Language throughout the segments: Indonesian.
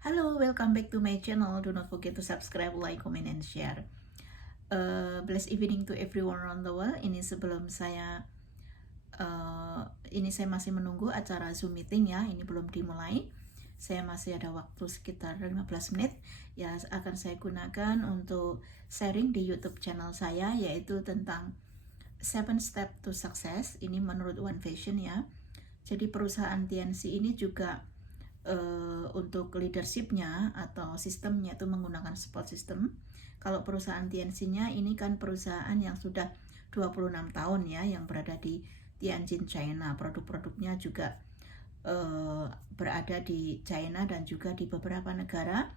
Halo, welcome back to my channel. Do not forget to subscribe, like, comment, and share. Blessed evening to everyone around the world. Ini saya masih menunggu acara Zoom meeting ya. Ini belum dimulai. Saya masih ada waktu sekitar 15 menit. Ya, akan saya gunakan untuk sharing di YouTube channel saya, yaitu tentang 7 Step to Success. Ini menurut One Vision ya. Jadi perusahaan TNC ini juga untuk leadership-nya atau sistemnya itu menggunakan support system. Kalau perusahaan TNC-nya ini kan perusahaan yang sudah 26 tahun ya, yang berada di Tianjin, China. Produk-produknya juga berada di China dan juga di beberapa negara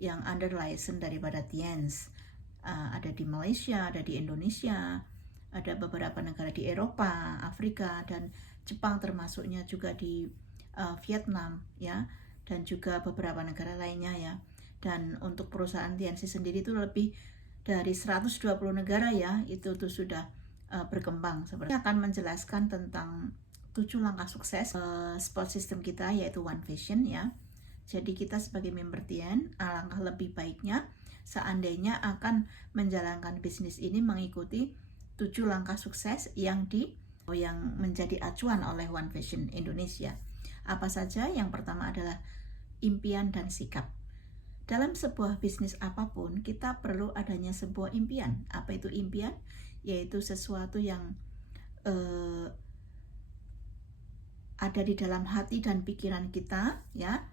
yang under license daripada Tianz. Ada di Malaysia, ada di Indonesia, ada beberapa negara di Eropa, Afrika, dan Jepang termasuknya juga di Vietnam ya, dan juga beberapa negara lainnya ya. Dan untuk perusahaan TNC sendiri itu lebih dari 120 negara ya, itu tuh sudah berkembang. Seperti akan menjelaskan tentang 7 langkah sukses support system kita, yaitu One Vision ya. Jadi kita sebagai member TN, alangkah lebih baiknya seandainya akan menjalankan bisnis ini mengikuti 7 langkah sukses yang menjadi acuan oleh One Vision Indonesia. Apa saja? Yang pertama adalah impian dan sikap. Dalam sebuah bisnis apapun, kita perlu adanya sebuah impian. Apa itu impian? Yaitu sesuatu yang ada di dalam hati dan pikiran kita ya.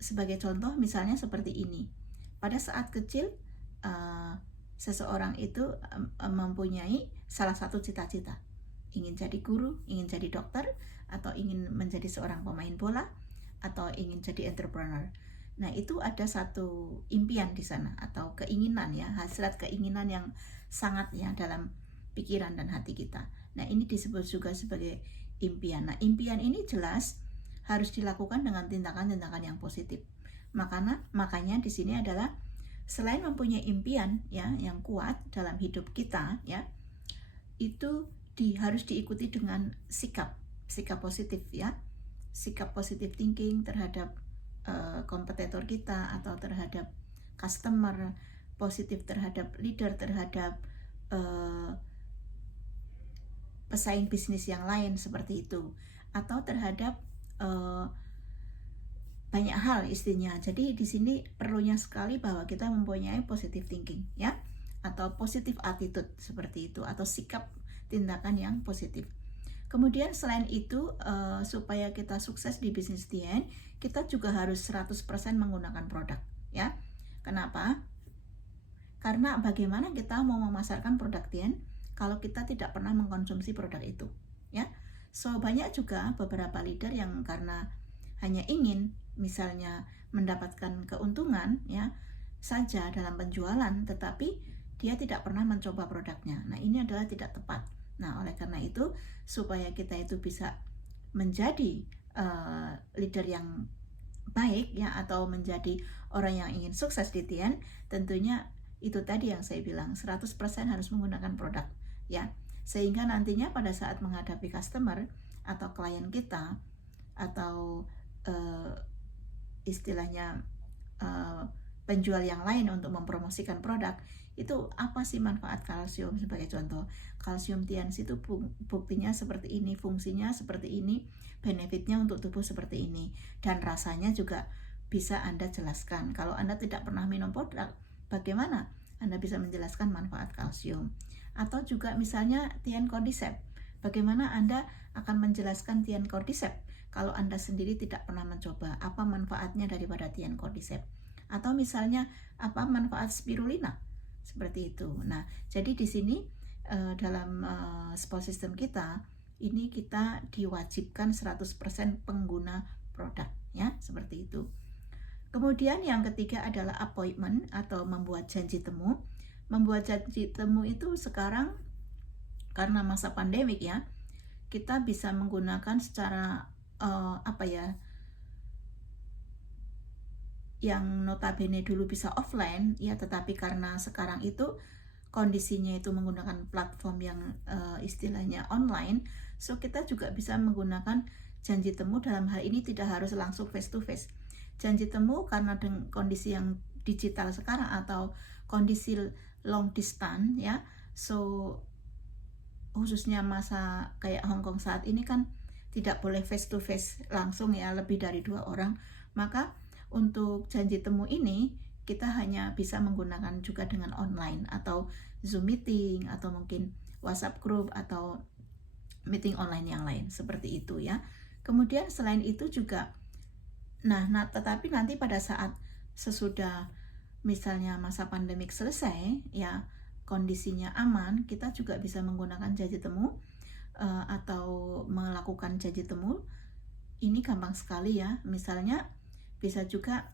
Sebagai contoh misalnya seperti ini. Pada saat kecil seseorang itu mempunyai salah satu cita-cita. Ingin jadi guru, ingin jadi dokter, atau ingin menjadi seorang pemain bola, atau ingin jadi entrepreneur. Nah, itu ada satu impian di sana atau keinginan ya, hasrat keinginan yang sangat ya dalam pikiran dan hati kita. Nah, ini disebut juga sebagai impian. Nah, impian ini jelas harus dilakukan dengan tindakan-tindakan yang positif. Makanya di sini adalah selain mempunyai impian ya yang kuat dalam hidup kita ya, itu harus diikuti dengan sikap positif ya, sikap positif thinking terhadap kompetitor kita atau terhadap customer, positif terhadap leader, terhadap pesaing bisnis yang lain seperti itu, atau terhadap banyak hal istinya. Jadi di sini perlunya sekali bahwa kita mempunyai positive thinking ya, atau positive attitude seperti itu, atau sikap tindakan yang positif. Kemudian selain itu supaya kita sukses di bisnis TN, kita juga harus 100% menggunakan produk ya. Kenapa? Karena bagaimana kita mau memasarkan produk TN kalau kita tidak pernah mengkonsumsi produk itu ya. So banyak juga beberapa leader yang karena hanya ingin misalnya mendapatkan keuntungan ya saja dalam penjualan, tetapi dia tidak pernah mencoba produknya. Nah, ini adalah tidak tepat. Nah, oleh karena itu, supaya kita itu bisa menjadi leader yang baik ya, atau menjadi orang yang ingin sukses di TN, tentunya itu tadi yang saya bilang, 100% harus menggunakan produk ya. Sehingga nantinya pada saat menghadapi customer atau klien kita, atau istilahnya penjual yang lain untuk mempromosikan produk, itu apa sih manfaat kalsium? Sebagai contoh, kalsium TNC itu buktinya seperti ini, fungsinya seperti ini, benefitnya untuk tubuh seperti ini, dan rasanya juga bisa Anda jelaskan. Kalau Anda tidak pernah minum produk, bagaimana Anda bisa menjelaskan manfaat kalsium? Atau juga misalnya TN Cordyceps, bagaimana Anda akan menjelaskan TN Cordyceps kalau Anda sendiri tidak pernah mencoba? Apa manfaatnya daripada TN Cordyceps? Atau misalnya apa manfaat spirulina? Seperti itu. Nah, jadi di sini dalam support system kita ini kita diwajibkan 100% pengguna produk ya, seperti itu. Kemudian yang ketiga adalah appointment atau membuat janji temu. Membuat janji temu itu sekarang karena masa pandemik ya, kita bisa menggunakan secara yang notabene dulu bisa offline ya, tetapi karena sekarang itu kondisinya itu menggunakan platform yang istilahnya online, so kita juga bisa menggunakan janji temu. Dalam hal ini tidak harus langsung face to face. janji temu karena dengan kondisi yang digital sekarang atau kondisi long distance ya, so khususnya masa kayak Hong Kong saat ini kan tidak boleh face to face langsung ya, lebih dari 2 orang. Maka untuk janji temu ini kita hanya bisa menggunakan juga dengan online atau Zoom meeting atau mungkin WhatsApp group atau meeting online yang lain seperti itu ya. Kemudian selain itu juga tetapi nanti pada saat sesudah misalnya masa pandemik selesai ya, kondisinya aman, kita juga bisa menggunakan janji temu atau melakukan janji temu. Ini gampang sekali ya, misalnya bisa juga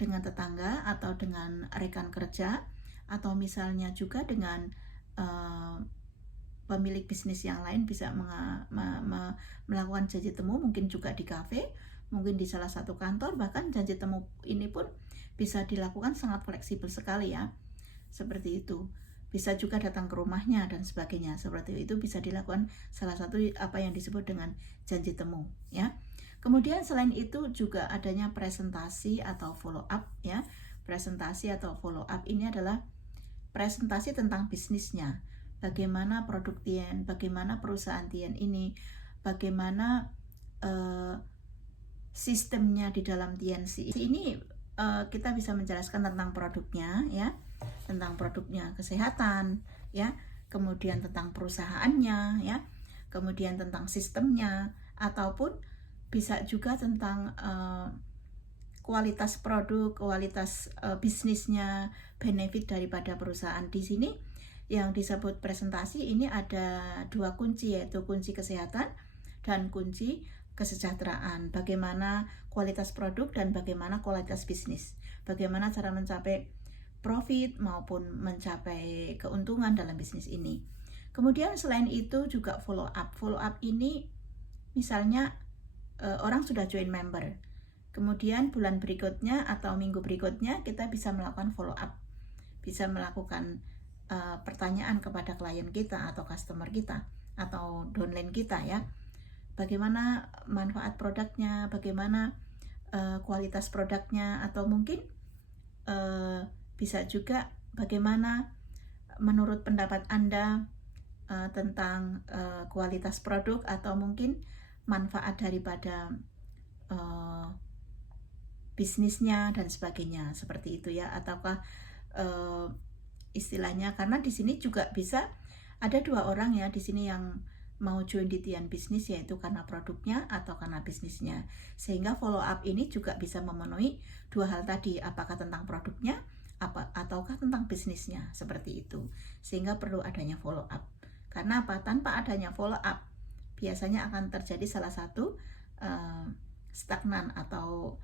dengan tetangga atau dengan rekan kerja, atau misalnya juga dengan pemilik bisnis yang lain bisa melakukan janji temu, mungkin juga di kafe, mungkin di salah satu kantor. Bahkan janji temu ini pun bisa dilakukan sangat fleksibel sekali ya, seperti itu. Bisa juga datang ke rumahnya dan sebagainya, seperti itu bisa dilakukan salah satu apa yang disebut dengan janji temu ya. Kemudian selain itu juga adanya presentasi atau follow up ya. Presentasi atau follow up ini adalah presentasi tentang bisnisnya, bagaimana produk Tien, bagaimana perusahaan Tien ini, bagaimana sistemnya di dalam TNC ini. Kita bisa menjelaskan tentang produknya ya, tentang produknya kesehatan ya, kemudian tentang perusahaannya ya, kemudian tentang sistemnya, ataupun bisa juga tentang kualitas produk, kualitas bisnisnya, benefit daripada perusahaan. Di sini yang disebut presentasi ini ada 2 kunci, yaitu kunci kesehatan dan kunci kesejahteraan. Bagaimana kualitas produk dan bagaimana kualitas bisnis, bagaimana cara mencapai profit maupun mencapai keuntungan dalam bisnis ini. Kemudian selain itu juga follow up. Follow up ini misalnya orang sudah join member, kemudian bulan berikutnya atau minggu berikutnya kita bisa melakukan follow up, bisa melakukan pertanyaan kepada klien kita atau customer kita atau downline kita ya, bagaimana manfaat produknya, bagaimana kualitas produknya, atau mungkin bisa juga bagaimana menurut pendapat Anda tentang kualitas produk atau mungkin manfaat daripada bisnisnya dan sebagainya, seperti itu ya. Ataukah istilahnya, karena di sini juga bisa ada 2 orang ya di sini yang mau join di Tien bisnis, yaitu karena produknya atau karena bisnisnya. Sehingga follow up ini juga bisa memenuhi 2 hal tadi, apakah tentang produknya ataukah tentang bisnisnya, seperti itu. Sehingga perlu adanya follow up. Karena apa? Tanpa adanya follow up biasanya akan terjadi salah satu stagnan atau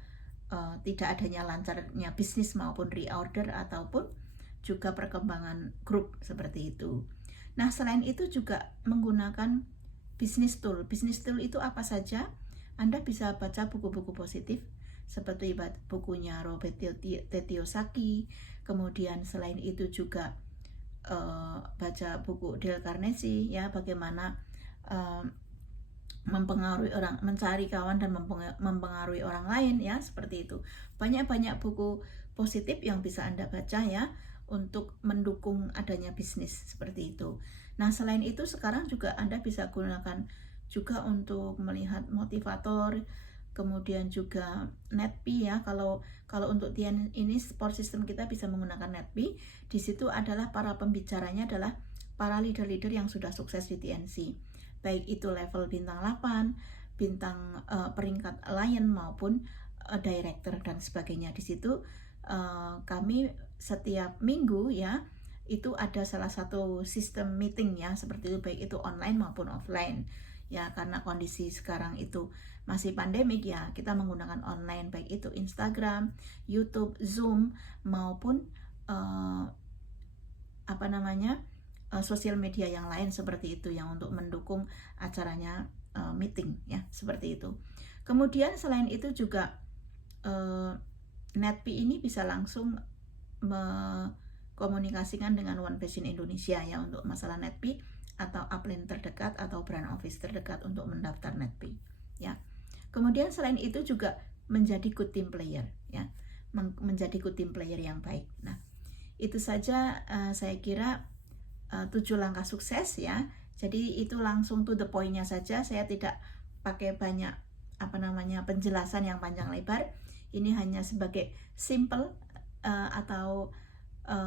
tidak adanya lancarnya bisnis maupun reorder ataupun juga perkembangan grup, seperti itu. Nah, selain itu juga menggunakan business tool. Business tool itu apa saja? Anda bisa baca buku-buku positif seperti bukunya Robert T. Kiyosaki. Kemudian selain itu juga baca buku Dale Carnegie ya, bagaimana mempengaruhi orang, mencari kawan dan mempengaruhi orang lain ya, seperti itu. Banyak-banyak buku positif yang bisa Anda baca ya, untuk mendukung adanya bisnis, seperti itu. Nah, selain itu sekarang juga Anda bisa gunakan juga untuk melihat motivator, kemudian juga NetPi ya. Kalau untuk Tien ini support system kita bisa menggunakan NetPi. Di situ adalah para pembicaranya adalah para leader-leader yang sudah sukses di TNC, baik itu level bintang 8, bintang peringkat lion maupun director dan sebagainya. Di situ kami setiap minggu ya, itu ada salah satu sistem meeting ya, seperti itu, baik itu online maupun offline ya. Karena kondisi sekarang itu masih pandemik ya, kita menggunakan online, baik itu Instagram, YouTube, Zoom maupun sosial media yang lain, seperti itu, yang untuk mendukung acaranya meeting ya, seperti itu. Kemudian selain itu juga NetPi ini bisa langsung komunikasikan dengan One Passion Indonesia ya, untuk masalah NetPi atau upline terdekat atau brand office terdekat untuk mendaftar NetPi ya. Kemudian selain itu juga menjadi good team player ya, menjadi good team player yang baik. Nah, itu saja saya kira 7 langkah sukses ya. Jadi itu langsung to the point-nya saja, saya tidak pakai banyak penjelasan yang panjang lebar. Ini hanya sebagai simple atau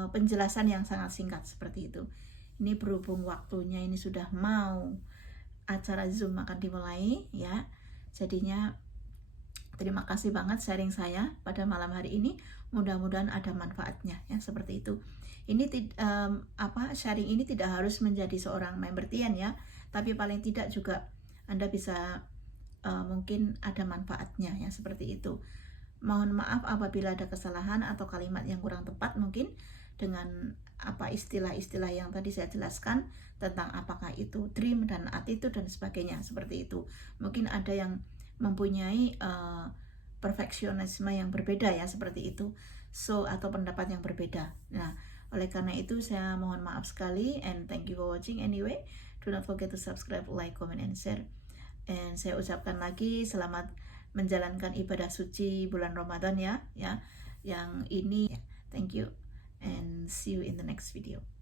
penjelasan yang sangat singkat seperti itu. Ini berhubung waktunya ini sudah mau acara Zoom akan dimulai ya. Jadinya terima kasih banget sharing saya pada malam hari ini. Mudah-mudahan ada manfaatnya ya, seperti itu. Ini sharing ini tidak harus menjadi seorang member Tian ya, tapi paling tidak juga Anda bisa mungkin ada manfaatnya ya, seperti itu. Mohon maaf apabila ada kesalahan atau kalimat yang kurang tepat mungkin dengan istilah-istilah yang tadi saya jelaskan tentang apakah itu dream dan attitude dan sebagainya, seperti itu. Mungkin ada yang mempunyai perfeksionisme yang berbeda ya, seperti itu, atau pendapat yang berbeda. Nah, oleh karena itu saya mohon maaf sekali, and thank you for watching anyway. Do not forget to subscribe, like, comment, and share. And saya ucapkan lagi selamat menjalankan ibadah suci bulan Ramadan ya, yang ini. Thank you and see you in the next video.